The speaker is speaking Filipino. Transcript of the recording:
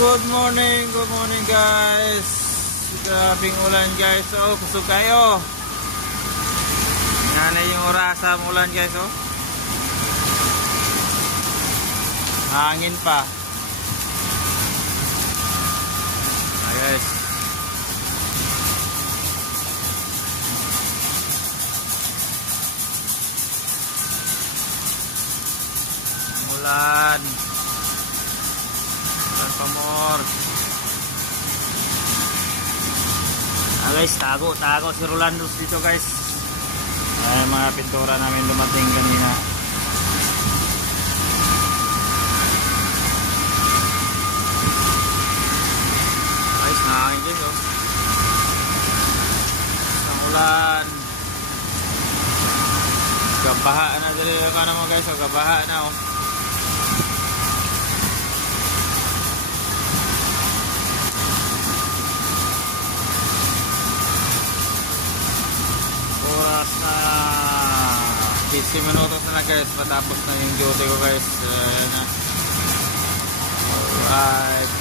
Good morning guys. Grabing ulan guys. Oh, pusog kayo. Yan na yung orasa ng ulan guys. Oh, hangin pa. Ah, guys. Ulan pamor. Ah guys, tago si Rolando dito guys. Ay, mga pintura namin dumating kanina. Guys, hangin guys oh. Ang ulan. Gabaha na dali ka naman guys oh, gabaha na oh. Oras na 15 minutos na guys, matapos na yung duty ko guys. Alright.